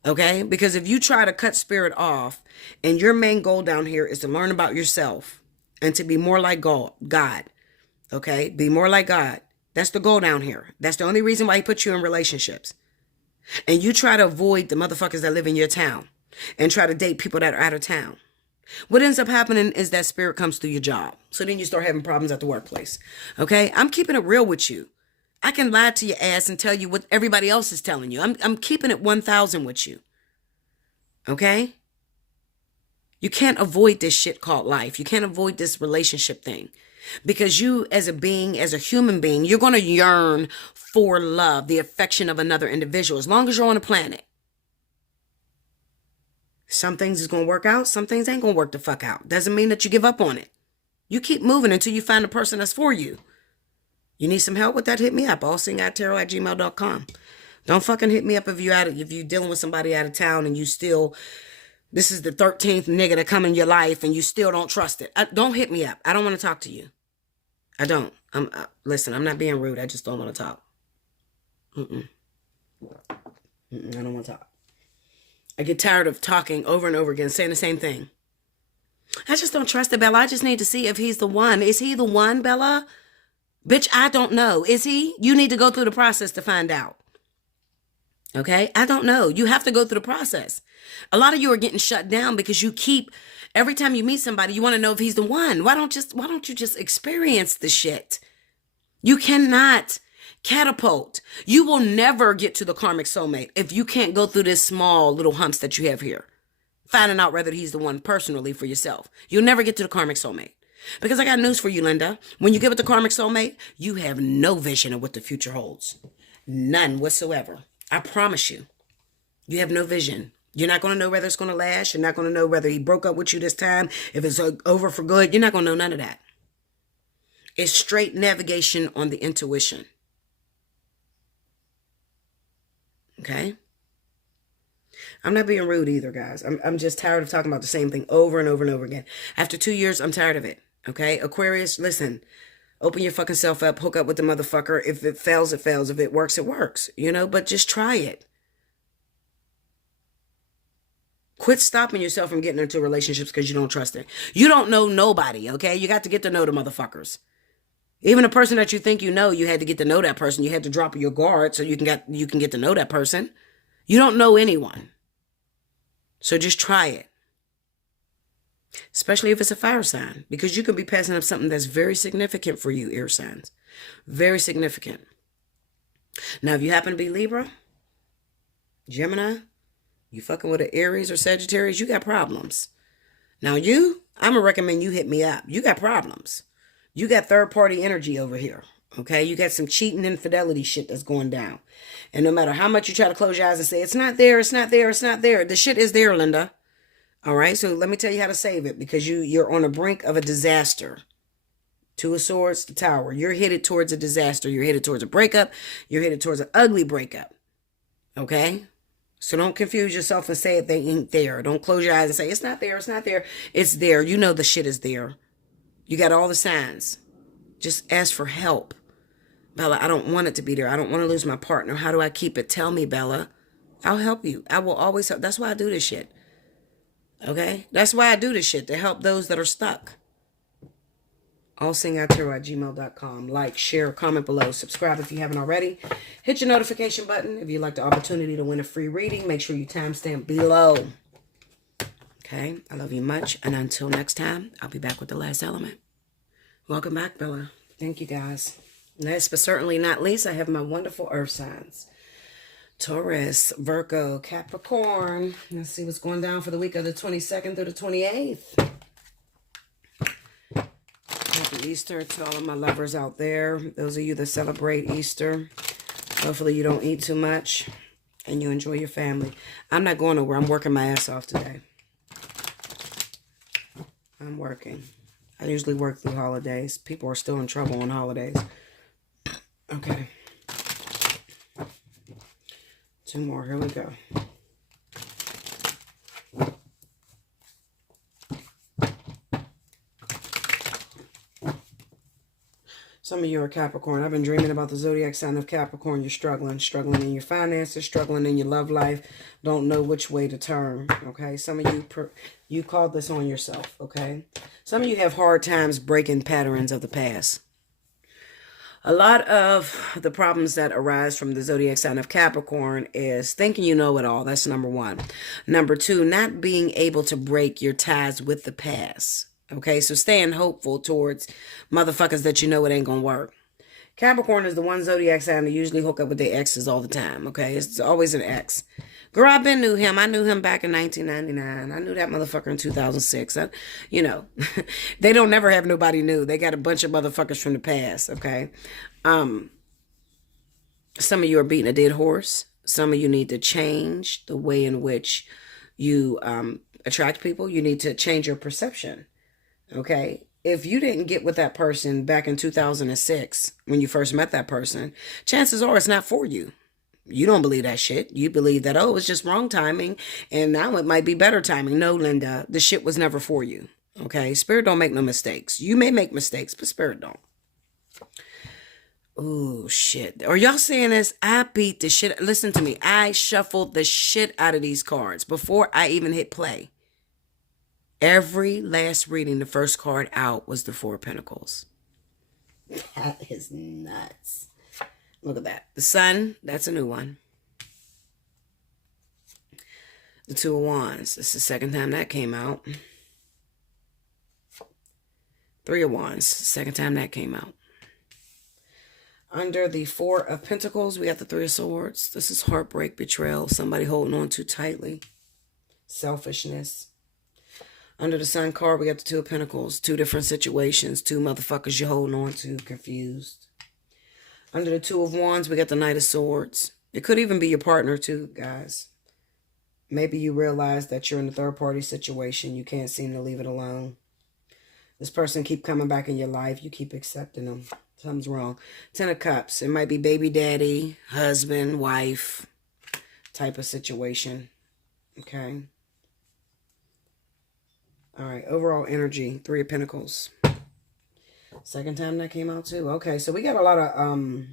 Okay, because if you try to cut spirit off and your main goal down here is to learn about yourself and to be more like God. Okay, be more like God. That's the goal down here. That's the only reason why he put you in relationships. And you try to avoid the motherfuckers that live in your town and try to date people that are out of town. What ends up happening is that spirit comes through your job. So then you start having problems at the workplace. Okay? I'm keeping it real with you. I can lie to your ass and tell you what everybody else is telling you. I'm keeping it 1,000 with you. Okay? You can't avoid this shit called life. You can't avoid this relationship thing. Because you, as a being, as a human being, you're going to yearn for love, the affection of another individual, as long as you're on the planet. Some things is going to work out. Some things ain't going to work the fuck out. Doesn't mean that you give up on it. You keep moving until you find a person that's for you. You need some help with that? Hit me up. Allseeingeyetarot@gmail.com. Don't fucking hit me up if you're dealing with somebody out of town and you still, this is the 13th nigga to come in your life and you still don't trust it. Don't hit me up. I don't want to talk to you. I don't. Listen, I'm not being rude. I just don't want to talk. I don't want to talk. I get tired of talking over and over again, saying the same thing. I just don't trust it, Bella. I just need to see if he's the one. Is he the one, Bella? Bitch, I don't know. Is he? You need to go through the process to find out. Okay? I don't know. You have to go through the process. A lot of you are getting shut down because you keep, every time you meet somebody, you want to know if he's the one. Why don't you just experience the shit? You cannot catapult. You will never get to the karmic soulmate if you can't go through this small little humps that you have here. Finding out whether he's the one personally for yourself. You'll never get to the karmic soulmate. Because I got news for you, Linda. When you get with the karmic soulmate, you have no vision of what the future holds. None whatsoever. I promise you. You have no vision. You're not going to know whether it's going to last. You're not going to know whether he broke up with you this time. If it's over for good, you're not going to know none of that. It's straight navigation on the intuition. Okay? I'm not being rude either, guys. I'm just tired of talking about the same thing over and over and over again. After 2 years, I'm tired of it. Okay? Aquarius, listen. Open your fucking self up. Hook up with the motherfucker. If it fails, it fails. If it works, it works. You know? But just try it. Quit stopping yourself from getting into relationships because you don't trust it. You don't know nobody, okay? You got to get to know the motherfuckers. Even a person that you think you know, you had to get to know that person. You had to drop your guard so you can get to know that person. You don't know anyone. So just try it. Especially if it's a fire sign. Because you could be passing up something that's very significant for you, air signs. Very significant. Now, if you happen to be Libra, Gemini, you fucking with an Aries or Sagittarius, you got problems. Now I'm going to recommend you hit me up. You got problems. You got third-party energy over here. Okay? You got some cheating infidelity shit that's going down. And no matter how much you try to close your eyes and say, it's not there, it's not there, it's not there. The shit is there, Linda. All right? So let me tell you how to save it because you're on the brink of a disaster. Two of Swords, the Tower. You're headed towards a disaster. You're headed towards a breakup. You're headed towards an ugly breakup. Okay? So don't confuse yourself and say it, they ain't there. Don't close your eyes and say, it's not there, it's not there. It's there. You know the shit is there. You got all the signs. Just ask for help. Bella, I don't want it to be there. I don't want to lose my partner. How do I keep it? Tell me, Bella. I'll help you. I will always help. That's why I do this shit. Okay? That's why I do this shit, to help those that are stuck. Allseeingeyetarot@gmail.com. Like, share, comment below. Subscribe if you haven't already. Hit your notification button if you'd like the opportunity to win a free reading. Make sure you timestamp below. Okay? I love you much. And until next time, I'll be back with the last element. Welcome back, Bella. Thank you, guys. Last but certainly not least, I have my wonderful earth signs. Taurus, Virgo, Capricorn. Let's see what's going down for the week of the 22nd through the 28th. Happy Easter to all of my lovers out there. Those of you that celebrate Easter. Hopefully you don't eat too much and you enjoy your family. I'm not going nowhere. I'm working my ass off today. I'm working. I usually work through holidays. People are still in trouble on holidays. Okay. Two more. Here we go. Some of you are Capricorn. I've been dreaming about the zodiac sign of Capricorn. You're struggling. Struggling in your finances. Struggling in your love life. Don't know which way to turn. Okay? Some of you called this on yourself. Okay? Some of you have hard times breaking patterns of the past. A lot of the problems that arise from the zodiac sign of Capricorn is thinking you know it all. That's number one. Number two, not being able to break your ties with the past. Okay, so staying hopeful towards motherfuckers that you know it ain't gonna work. Capricorn is the one zodiac sign that usually hook up with their exes all the time, okay? It's always an ex. Girl, I knew him. I knew him back in 1999. I knew that motherfucker in 2006. They don't never have nobody new. They got a bunch of motherfuckers from the past, okay? Some of you are beating a dead horse. Some of you need to change the way in which you attract people. You need to change your perception, okay? If you didn't get with that person back in 2006 when you first met that person, chances are it's not for you. You don't believe that shit. You believe that, oh, it's just wrong timing, and now it might be better timing. No, Linda, the shit was never for you, okay? Spirit don't make no mistakes. You may make mistakes, but Spirit don't. Oh, shit. Are y'all seeing this? I beat the shit. Listen to me. I shuffled the shit out of these cards before I even hit play. Every last reading, the first card out was the Four of Pentacles. That is nuts. Look at that. The Sun, that's a new one. The Two of Wands, this is the second time that came out. Three of Wands, second time that came out. Under the Four of Pentacles, we got the Three of Swords. This is heartbreak, betrayal, somebody holding on too tightly. Selfishness. Under the Sun card, we got the Two of Pentacles. Two different situations. Two motherfuckers you're holding on to, confused. Under the Two of Wands, we got the Knight of Swords. It could even be your partner too, guys. Maybe you realize that you're in a third-party situation. You can't seem to leave it alone. This person keep coming back in your life. You keep accepting them. Something's wrong. Ten of Cups. It might be baby daddy, husband, wife type of situation. Okay. All right. Overall energy. Three of Pentacles. Second time that came out too. Okay, so we got a lot of,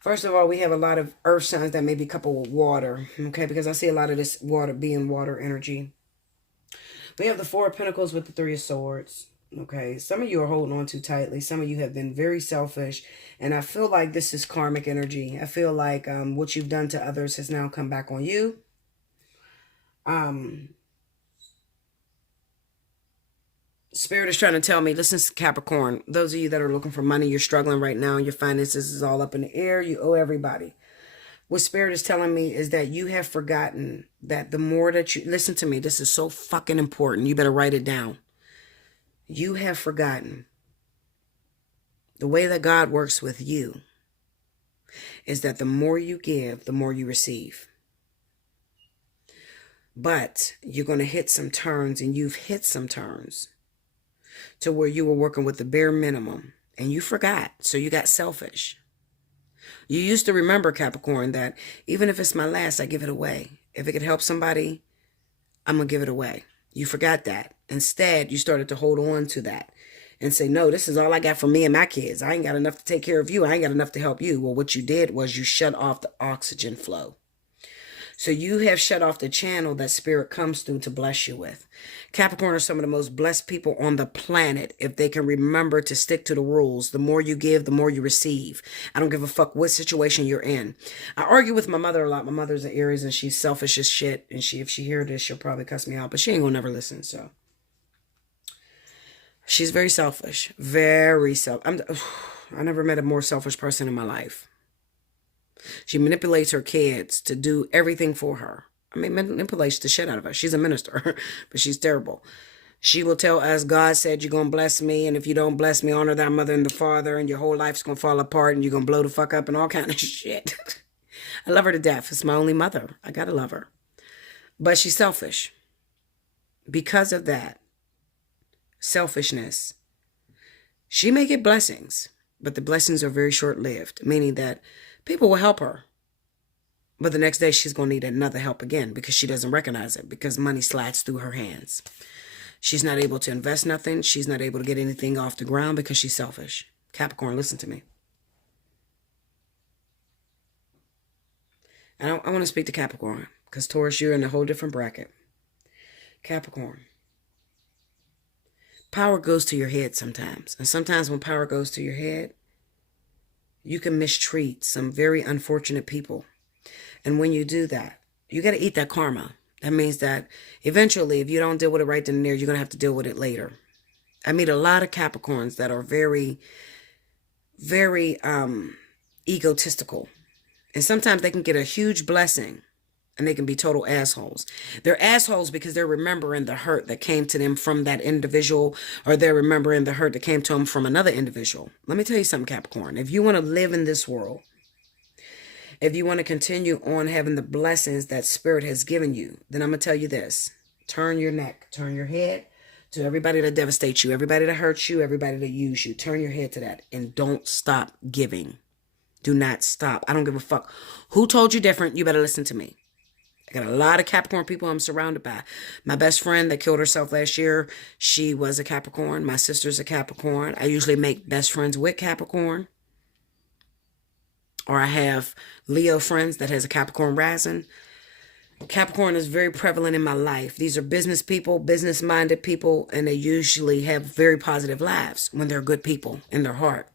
first of all, we have a lot of earth signs that may be coupled with water. Okay, because I see a lot of this water being water energy. We have the Four of Pentacles with the Three of Swords. Okay, some of you are holding on too tightly. Some of you have been very selfish. And I feel like this is karmic energy. I feel like what you've done to others has now come back on you. Spirit is trying to tell me, listen, Capricorn, those of you that are looking for money, you're struggling right now, your finances is all up in the air, you owe everybody. What Spirit is telling me is that you have forgotten that the more that you, listen to me, this is so fucking important, you better write it down. You have forgotten the way that God works with you is that the more you give, the more you receive. But you're going to hit some turns, and you've hit some turns to where you were working with the bare minimum and you forgot. So you got selfish. You used to remember, Capricorn, that even if it's my last, I give it away. If it could help somebody, I'm going to give it away. You forgot that. Instead, you started to hold on to that and say, no, this is all I got for me and my kids. I ain't got enough to take care of you. I ain't got enough to help you. Well, what you did was you shut off the oxygen flow. So you have shut off the channel that Spirit comes through to bless you with. Capricorn are some of the most blessed people on the planet if they can remember to stick to the rules. The more you give, the more you receive. I don't give a fuck what situation you're in. I argue with my mother a lot. My mother's an Aries and she's selfish as shit. And if she hears this, she'll probably cuss me out. But she ain't gonna never listen, so. She's very selfish. Very selfish. I never met a more selfish person in my life. She manipulates her kids to do everything for her. I mean, manipulates the shit out of her. She's a minister, but she's terrible. She will tell us, God said you're going to bless me, and if you don't bless me, honor thy mother and the father, and your whole life's going to fall apart, and you're going to blow the fuck up and all kind of shit. I love her to death. It's my only mother. I got to love her. But she's selfish. Because of that selfishness, she may get blessings, but the blessings are very short-lived, meaning that people will help her. But the next day she's going to need another help again because she doesn't recognize it because money slides through her hands. She's not able to invest nothing. She's not able to get anything off the ground because she's selfish. Capricorn, listen to me. And I want to speak to Capricorn because Taurus, you're in a whole different bracket. Capricorn. Power goes to your head sometimes. And sometimes when power goes to your head, you can mistreat some very unfortunate people. And when you do that, you got to eat that karma. That means that eventually, if you don't deal with it right then and there, you're going to have to deal with it later. I meet a lot of Capricorns that are very very egotistical. And sometimes they can get a huge blessing and they can be total assholes. They're assholes because they're remembering the hurt that came to them from that individual, or they're remembering the hurt that came to them from another individual. Let me tell you something, Capricorn. If you want to live in this world, if you want to continue on having the blessings that Spirit has given you, then I'm going to tell you this. Turn your neck, turn your head to everybody that devastates you, everybody that hurts you, everybody that use you. Turn your head to that and don't stop giving. Do not stop. I don't give a fuck who told you different. You better listen to me. I got a lot of Capricorn people I'm surrounded by. My best friend that killed herself last year, she was a Capricorn. My sister's a Capricorn. I usually make best friends with Capricorn. Or I have Leo friends that has a Capricorn rising. Capricorn is very prevalent in my life. These are business people, business-minded people, and they usually have very positive lives when they're good people in their heart.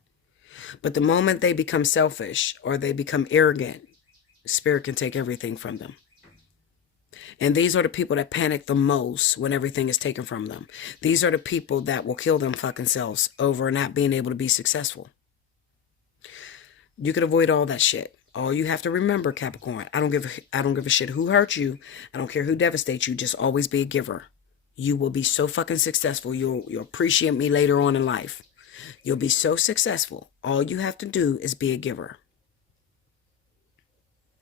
But the moment they become selfish or they become arrogant, Spirit can take everything from them. And these are the people that panic the most when everything is taken from them. These are the people that will kill them fucking selves over not being able to be successful. You can avoid all that shit. All you have to remember, Capricorn, I don't give a shit who hurt you. I don't care who devastates you. Just always be a giver. You will be so fucking successful. You'll appreciate me later on in life. You'll be so successful. All you have to do is be a giver.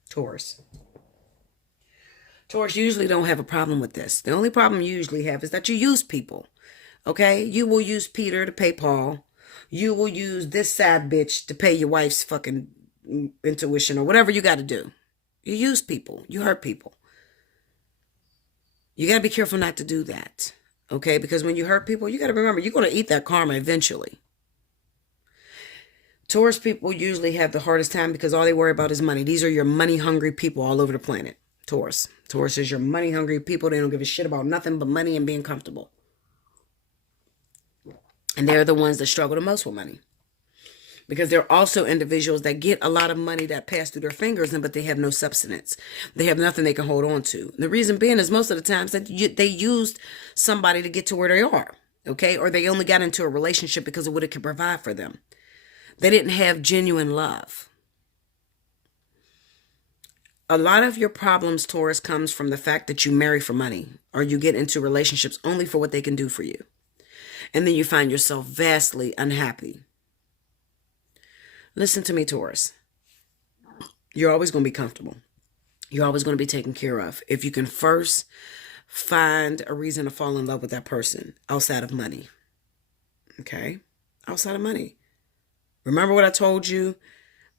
Taurus. Taurus usually don't have a problem with this. The only problem you usually have is that you use people. Okay? You will use Peter to pay Paul. You will use this sad bitch to pay your wife's fucking intuition or whatever you got to do. You use people. You hurt people. You got to be careful not to do that. Okay? Because when you hurt people, you got to remember, you're going to eat that karma eventually. Taurus people usually have the hardest time because all they worry about is money. These are your money-hungry people all over the planet. Taurus. Taurus is your money-hungry people. They don't give a shit about nothing but money and being comfortable. And they're the ones that struggle the most with money. Because they're also individuals that get a lot of money that pass through their fingers, but they have no substance. They have nothing they can hold on to. The reason being is most of the times that they used somebody to get to where they are. Okay? Or they only got into a relationship because of what it could provide for them. They didn't have genuine love. A lot of your problems, Taurus, comes from the fact that you marry for money or you get into relationships only for what they can do for you. And then you find yourself vastly unhappy. Listen to me, Taurus. You're always going to be comfortable. You're always going to be taken care of. If you can first find a reason to fall in love with that person outside of money. Okay? Outside of money. Remember what I told you?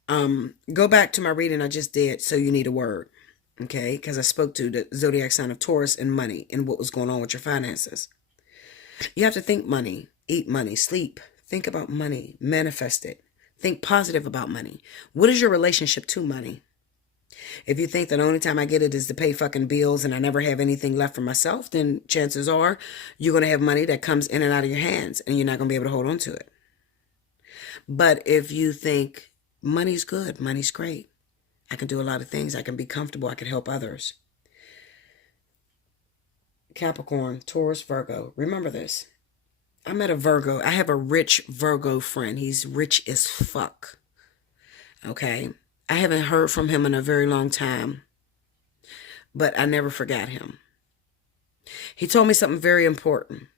Go back to my reading I just did, So You Need a Word. Okay? Because I spoke to the zodiac sign of Taurus and money and what was going on with your finances. You have to think money, eat money, sleep. Think about money, manifest it. Think positive about money. What is your relationship to money? If you think that the only time I get it is to pay fucking bills and I never have anything left for myself, then chances are you're going to have money that comes in and out of your hands and you're not going to be able to hold on to it. But if you think money's good, money's great, I can do a lot of things, I can be comfortable, I can help others. Capricorn, Taurus, Virgo. Remember this. I met a Virgo. I have a rich Virgo friend. He's rich as fuck. Okay? I haven't heard from him in a very long time. But I never forgot him. He told me something very important.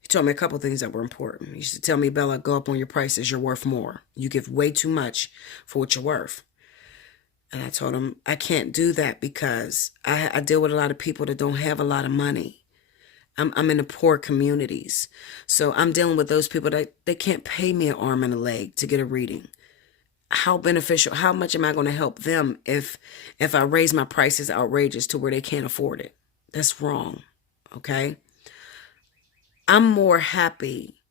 He told me a couple things that were important. He used to tell me, Bella, go up on your prices. You're worth more. You give way too much for what you're worth. And I told him, I can't do that because I deal with a lot of people that don't have a lot of money. I'm in the poor communities. So I'm dealing with those people that they can't pay me an arm and a leg to get a reading. How beneficial, how much am I going to help them if I raise my prices outrageous to where they can't afford it? That's wrong. Okay? I'm more happy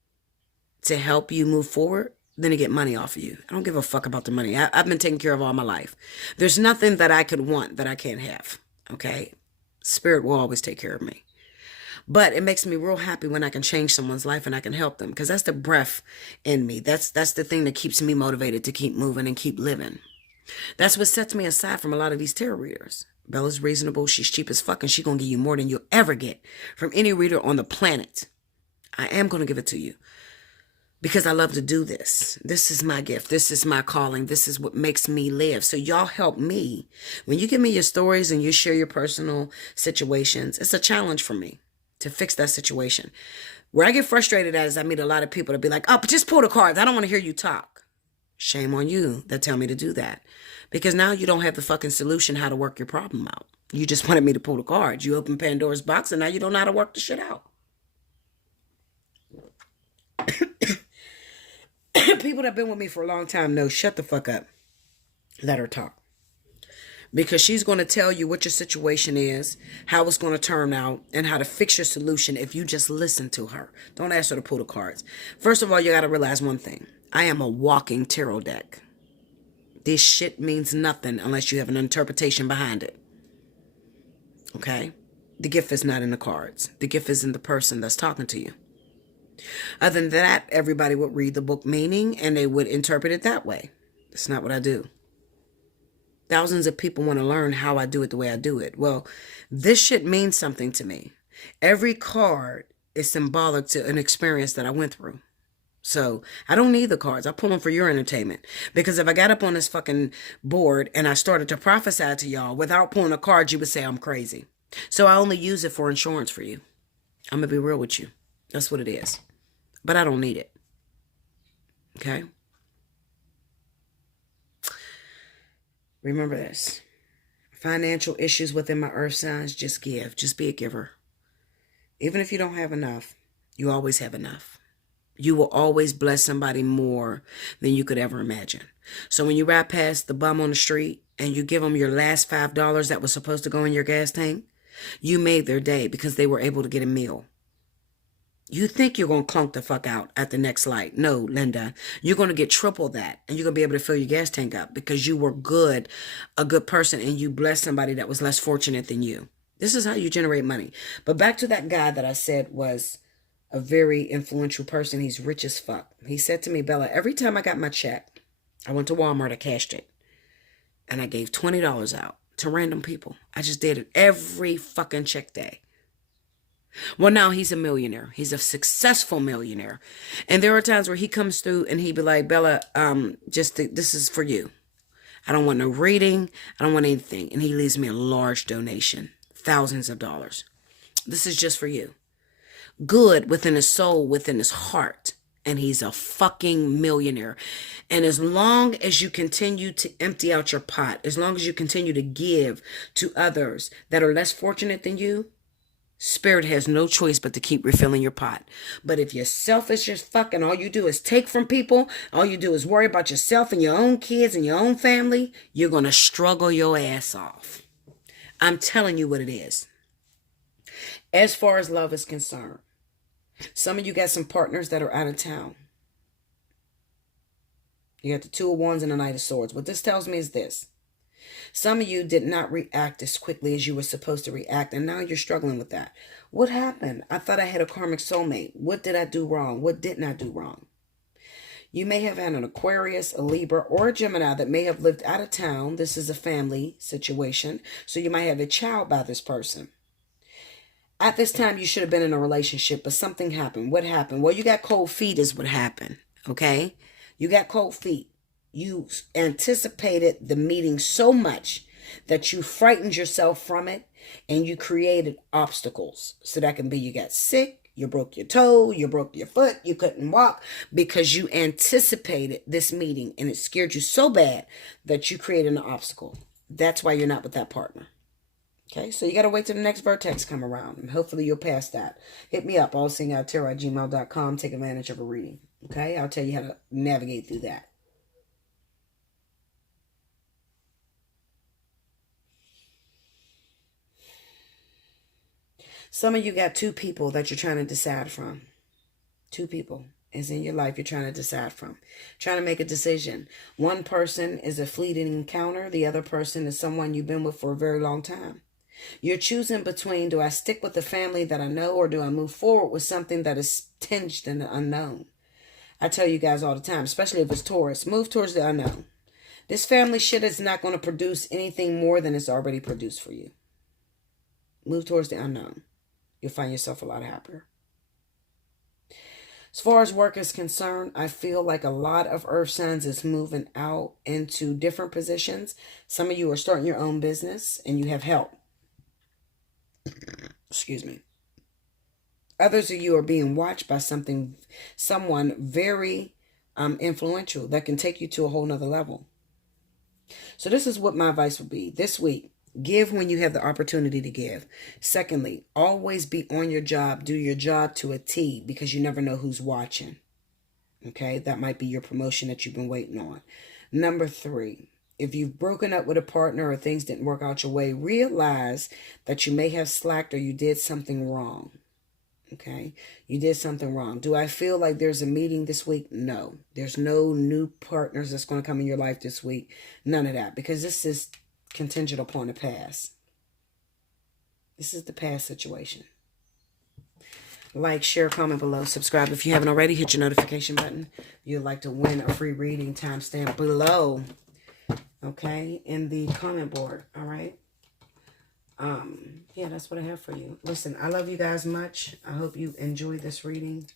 to help you move forward than to get money off of you. I don't give a fuck about the money. I've been taken care of all my life. There's nothing that I could want that I can't have. Okay? Spirit will always take care of me. But it makes me real happy when I can change someone's life and I can help them. Because that's the breath in me. That's the thing that keeps me motivated to keep moving and keep living. That's what sets me aside from a lot of these tarot readers. Bella's reasonable. She's cheap as fuck. And she's going to give you more than you'll ever get from any reader on the planet. I am going to give it to you. because I love to do this. This is my gift. This is my calling. This is what makes me live. So y'all help me. When you give me your stories and you share your personal situations, it's a challenge for me to fix that situation. Where I get frustrated at is I meet a lot of people to be like, oh, but just pull the cards. I don't want to hear you talk. Shame on you that tell me to do that. Because now you don't have the fucking solution how to work your problem out. You just wanted me to pull the cards. You open Pandora's box and now you don't know how to work the shit out. People that have been with me for a long time know, shut the fuck up. Let her talk. Because she's going to tell you what your situation is, how it's going to turn out, and how to fix your solution if you just listen to her. Don't ask her to pull the cards. First of all, you got to realize one thing. I am a walking tarot deck. This shit means nothing unless you have an interpretation behind it. Okay? The gift is not in the cards. The gift is in the person that's talking to you. Other than that, everybody would read the book meaning and they would interpret it that way. That's not what I do. Thousands of people want to learn how I do it the way I do it. Well, this shit means something to me. Every card is symbolic to an experience that I went through. So I don't need the cards. I pull them for your entertainment. Because if I got up on this fucking board and I started to prophesy to y'all without pulling a card, you would say I'm crazy. So I only use it for insurance for you. I'm going to be real with you. That's what it is. But I don't need it. Okay? Remember this. Financial issues within my earth signs, just give. Just be a giver. Even if you don't have enough, you always have enough. You will always bless somebody more than you could ever imagine. So when you ride past the bum on the street and you give them your last $5 that was supposed to go in your gas tank, you made their day because they were able to get a meal. You think you're going to clunk the fuck out at the next light. No, Linda, you're going to get triple that and you're going to be able to fill your gas tank up because you were a good person and you blessed somebody that was less fortunate than you. This is how you generate money. But back to that guy that I said was a very influential person. He's rich as fuck. He said to me, Bella, every time I got my check, I went to Walmart, I cashed it, and I gave $20 out to random people. I just did it every fucking check day. Well, now he's a millionaire. He's a successful millionaire. And there are times where he comes through and he be like, Bella, this is for you. I don't want no reading. I don't want anything. And he leaves me a large donation, thousands of dollars. This is just for you. Good within his soul, within his heart. And he's a fucking millionaire. And as long as you continue to empty out your pot, as long as you continue to give to others that are less fortunate than you, Spirit has no choice but to keep refilling your pot. But if you're selfish as fuck and all you do is take from people, all you do is worry about yourself and your own kids and your own family, you're going to struggle your ass off. I'm telling you what it is. As far as love is concerned, some of you got some partners that are out of town. You got the Two of Wands and the Knight of Swords. What this tells me is this. Some of you did not react as quickly as you were supposed to react, and now you're struggling with that. What happened? I thought I had a karmic soulmate. What did I do wrong? What didn't I do wrong? You may have had an Aquarius, a Libra, or a Gemini that may have lived out of town. This is a family situation, so you might have a child by this person. At this time, you should have been in a relationship, but something happened. What happened? Well, you got cold feet is what happened, okay? You got cold feet. You anticipated the meeting so much that you frightened yourself from it and you created obstacles. So that can be you got sick, you broke your toe, you broke your foot, you couldn't walk because you anticipated this meeting and it scared you so bad that you created an obstacle. That's why you're not with that partner. Okay, so you got to wait till the next vertex come around and hopefully you'll pass that. Hit me up, allseeingeyetarot@gmail.com. Take advantage of a reading. Okay, I'll tell you how to navigate through that. Some of you got two people that you're trying to decide from. Two people is in your life you're trying to decide from. Trying to make a decision. One person is a fleeting encounter. The other person is someone you've been with for a very long time. You're choosing between, do I stick with the family that I know or do I move forward with something that is tinged in the unknown? I tell you guys all the time, especially if it's Taurus, move towards the unknown. This family shit is not going to produce anything more than it's already produced for you. Move towards the unknown. You'll find yourself a lot happier. As far as work is concerned, I feel like a lot of earth signs is moving out into different positions. Some of you are starting your own business and you have help. Excuse me. Others of you are being watched by someone very influential that can take you to a whole nother level. So this is what my advice would be this week. Give when you have the opportunity to give. Secondly, always be on your job. Do your job to a T, because you never know who's watching. Okay, that might be your promotion that you've been waiting on. Number 3, if you've broken up with a partner or things didn't work out your way, realize that you may have slacked or you did something wrong. Okay, you did something wrong. Do I feel like there's a meeting this week? No. There's no new partners that's going to come in your life this week. None of that, because this is contingent upon the past. This is the past situation. Like, share, comment below. Subscribe if you haven't already. Hit your notification button. If you'd like to win a free reading, timestamp below. Okay, in the comment board. All right. Yeah, that's what I have for you. Listen, I love you guys much. I hope you enjoyed this reading.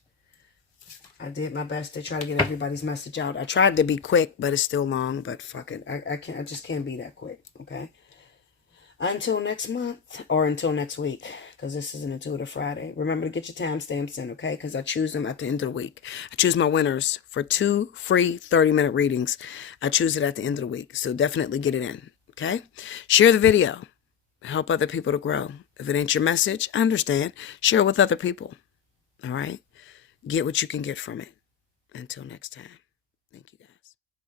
I did my best to try to get everybody's message out. I tried to be quick, but it's still long. But fuck it, I just can't be that quick. Okay. Until next month, or until next week, because this is an Intuitive Friday. Remember to get your timestamps in, okay? Because I choose them at the end of the week. I choose my winners for 2 free 30-minute readings. I choose it at the end of the week, so definitely get it in, okay? Share the video. Help other people to grow. If it ain't your message, I understand. Share it with other people. All right? Get what you can get from it. Until next time. Thank you, guys.